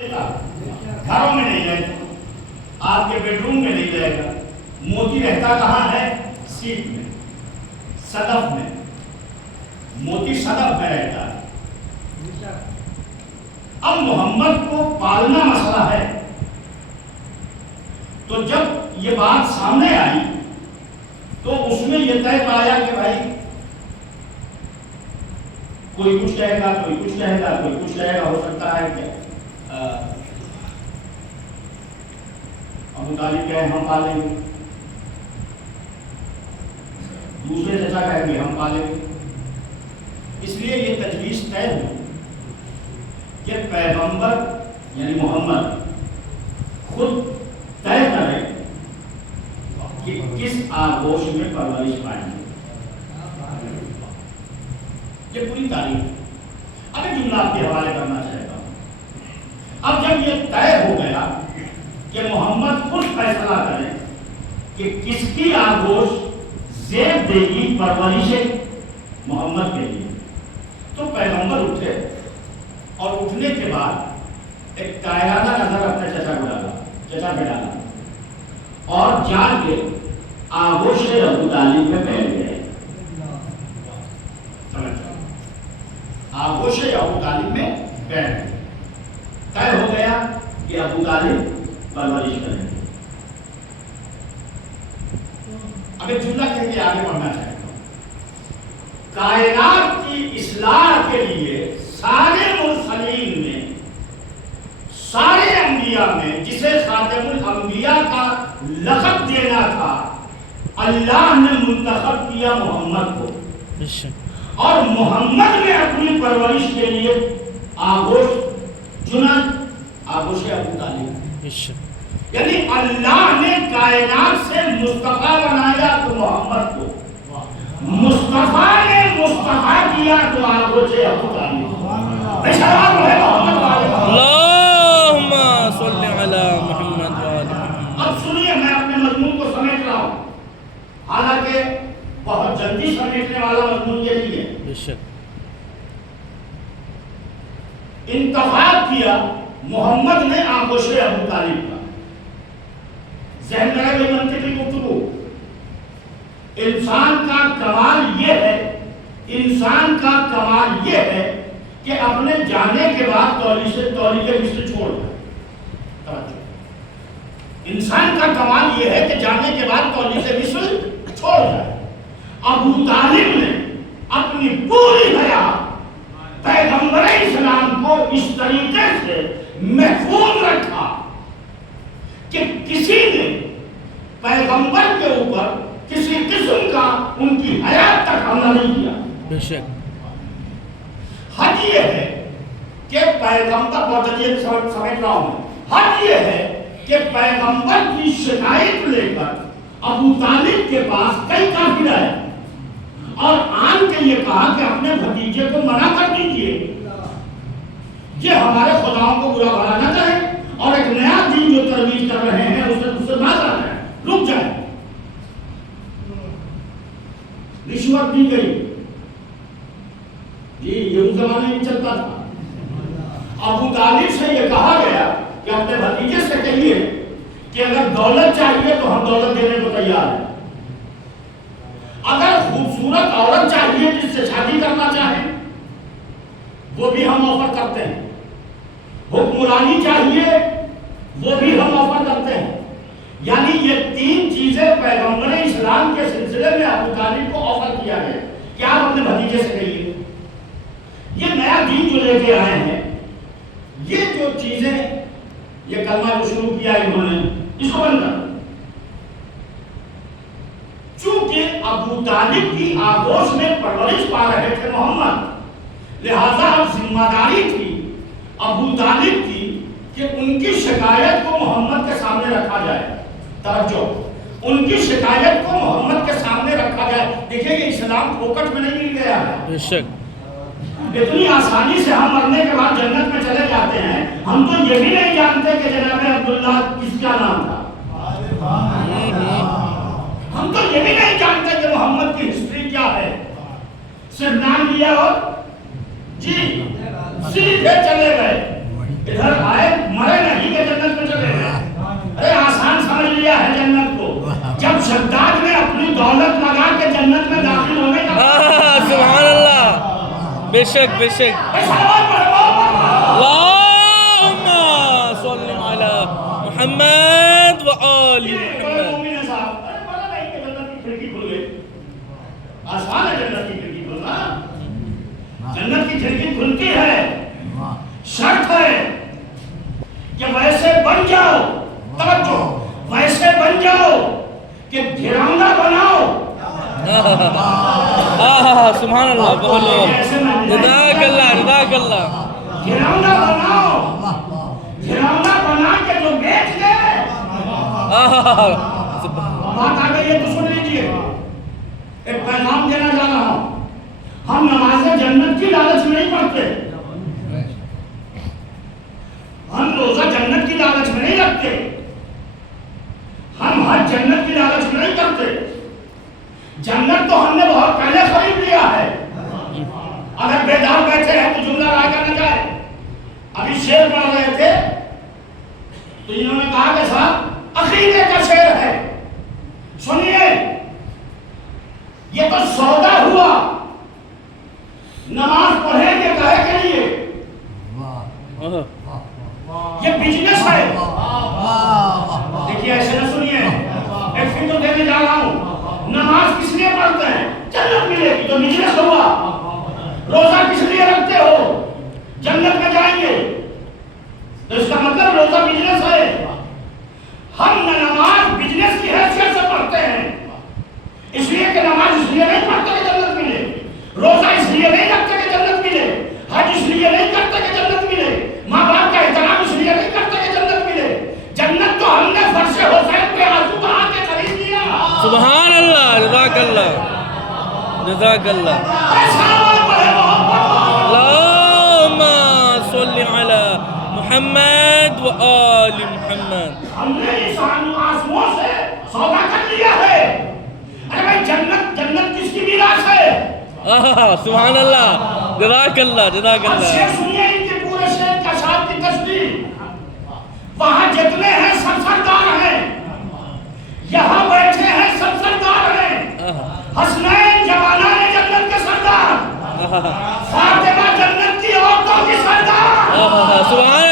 گھروں میں نہیں رہتا، آپ کے بیڈ روم میں نہیں رہے گا۔ موتی رہتا کہاں ہے؟ سیپ میں، صدف میں۔ موتی صدف میں رہتا ہے۔ اب محمد کو پالنا مسئلہ ہے، تو جب یہ بات سامنے آئی تو اس میں یہ طے پایا کہ بھائی کوئی کچھ کہے گا، کوئی کچھ کہے گا، کوئی کچھ کہے گا۔ ہو سکتا ہے کہ ابو طالب کہے ہم پالیں گے، دوسرے چچا کہیں گے ہم پالیں گے۔ اس لیے یہ تجویز طے ہوئی کہ پیغمبر یعنی محمد خود طے کرے کہ کس آغوش میں پرورش پائیں گے۔ یہ پوری تاریخ ہے۔ اب ایک جملہ آپ کے حوالے کرنا چاہتا ہوں۔ اب جب یہ طے ہو گیا کہ محمد خود فیصلہ کرے کہ کس کی آغوش زیب دے گی پرورش محمد کے لیے، تو پیغمبر اٹھے اور اٹھنے کے بعد ایک قائلانہ نظر اپنے چچا پہ ڈالا اور جا کے آغوش ابو طالب میں بیٹھ گئے۔ آغوش ابو طالب میں بیٹھ گئے۔ طے ہو گیا کہ ابو طالب پرورش کریں گے۔ اب ایک جملہ کہہ کے آگے بڑھنا چاہتا ہوں۔ کائنات کی اصلاح کے لیے سارے مرسلین میں، سارے انبیاء میں جسے خاتم الانبیاء کا لقب دینا تھا، اللہ نے منتخب کیا محمد کو، اور محمد نے اپنی پرورش کے لیے آغوش چنا، آغوش ابو طالب۔ یعنی اللہ نے کائنات سے مصطفیٰ بنایا تو محمد کو، مصطفیٰ نے مصطفیٰ کیا تو آغوش ابو طالب۔ اللہم صلی علی محمد و آل محمد۔ اب سنیے، میں اپنے مضمون کو سمیٹ رہا ہوں، حالانکہ بہت جلدی سمیٹنے والا مضمون یہ نہیں ہے۔ انتخاب کیا محمد نے آغوش ابو طالب کا۔ ذہن میں رہے منطقی گفتگو۔ انسان کا کمال یہ ہے، انسان کا کمال یہ ہے کہ اپنے جانے کے بعد تولی کے مصر چھوڑ جائے۔ انسان کا کمال یہ ہے کہ جانے کے بعد تولی کے مصر چھوڑ جائے۔ ابو طالب نے اپنی پوری حیات پیغمبر اسلام کو اس طریقے سے محفوظ رکھا کہ کسی نے پیغمبر کے اوپر کسی قسم کا ان کی حیات تک حملہ نہیں کیا۔ بے شک حد یہ ہے کہ پیغمبر، بہت جلدی سمجھ رہا ہوں، حد یہ ہے کہ پیغمبر کی شکایت لے کر ابو طالب کے پاس کئی کافر آئے اور آن کے یہ کہا کہ اپنے بھتیجے کو منع کر دیجئے، یہ ہمارے خداؤں کو برا بھلا نہ کریں، اور ایک نیا دین جو ترویج کر رہے ہیں اسے نہ کریں، رک جائیں۔ رشوت دی گئی، جی یہ اس زمانے میں چلتا تھا۔ ابو طالب سے یہ کہا گیا کہ اپنے بھتیجے سے کہیے کہ اگر دولت چاہیے تو ہم دولت دینے کو تیار ہیں، اگر خوبصورت عورت چاہیے جس سے شادی کرنا چاہیں وہ بھی ہم آفر کرتے ہیں، حکمرانی چاہیے وہ بھی ہم آفر کرتے ہیں۔ یعنی یہ تین چیزیں پیغمبر اسلام کے سلسلے میں ابو طالب کو آفر کیا گیا کہ آپ اپنے بھتیجے سے کہیے یہ نیا دین جو لے کے آئے ہیں، یہ جو چیزیں، یہ کلمہ جو شروع کیا انہوں نے، اس کو بند کر۔ چونکہ ابو طالب کی آغوش میں پرورش پا رہے تھے محمد، لہذا اب ذمہ داری تھی ابو طالب کی کہ ان کی شکایت کو محمد کے سامنے رکھا جائے۔ توجہ، ان کی شکایت کو محمد کے سامنے رکھا جائے۔ دیکھیں یہ اسلام پھوکٹ میں نہیں مل گیا ہے۔ بے شک اتنی آسانی سے ہم مرنے کے بعد جنت میں چلے جاتے ہیں، ہم تو یہ بھی نہیں جانتے کہ جناب عبداللہ کس کا نام تھا، ہم تو یہ بھی نہیں جانتے کہ محمد کی ہسٹری کیا ہے، صرف نام لیا اور جی سیدھے چلے گئے۔ ادھر آئے مرے نہیں کہ جنت میں چلے گئے. ارے آسان سمجھ لیا ہے جنت کو. جب شداد نے اپنی دولت لگا کے جنت میں داخل ہونے کا سبحان اللہ. بے شک بے شک. اللہم صل علی محمد و آل محمد. آسان ہے جنت کی کھڑکی کھلنا. جنت کی کھڑکی کھلتی ہے. شرط ہے کہ ویسے بن جاؤ. توجہ, ویسے بن جاؤ کہ گھراؤنڈا بناؤ. سبحان اللہ. بولو جزاک اللہ جزاک اللہ. گھراؤنڈا بناؤ. گھراؤنڈا بنا کے جو بیچ دے. بات آ گئی ہے تو سن لیجیے. ایک پیغام دینا جا رہا ہوں. ہم نماز جنت کی لالچ میں نہیں پڑھتے. ہم روزہ جنت کی لالچ میں نہیں رکھتے. ہم حج جنت کی لالچ میں نہیں کرتے. جنت تو ہم نے بہت پہلے خرید لیا ہے. اگر بیدار بیٹھے ہیں تو جملہ رائے کرنا چاہے. ابھی شعر پڑھ رہے تھے تو انہوں نے کہا کہ صاحب عقیدے کا شعر ہے. سنیے, یہ تو سودا ہوا. نماز پڑھیں گے کہے کے لیے, یہ بزنس ہے. دیکھیے ایسے نہ سنیے, ایک فکر دینے جا رہا ہوں. نماز کس لیے پڑھتے ہیں؟ جنت ملے گی تو بزنس ہوا. روزہ کس لیے رکھتے ہو؟ جنت میں جائیں گے. تو اس کا مطلب روزہ بزنس ہے. ہم نہ نماز بزنس کی حیثیت سے پڑھتے ہیں. اس لیے کہ نماز اس لیے نہیں پڑھتے کہ جنت ملے. روزہ اس لیے نہیں رکھتے کہ جنت ملے. حج اس لیے نہیں کرتے کہ جنت ملے. ماں باپ کا احترام اس لیے نہیں کرتے کہ جنت ملے. جنت تو ہم نے فرش حسین پہ آنسو بہا کے خرید لیا. سبحان اللہ جزاک اللہ جزاک اللہ. اللہم صل علی محمد و آل محمد. ہم نے اس آنسوؤں سے سودا کر لیا ہے. ارے بھائی جنت کس کی میراث ہے؟ سبحان اللہ جزاک اللہ جزاک اللہ. شعر سنیے ان کے پورے شعر کا شاد کی تصویر. وہاں جتنے ہیں سب سردار ہیں. یہاں بیٹھے ہیں سب سردار ہیں. حسنین جوانان جنت کے سردار. فاطمہ جنت کی عورتوں کی سردار. سبحان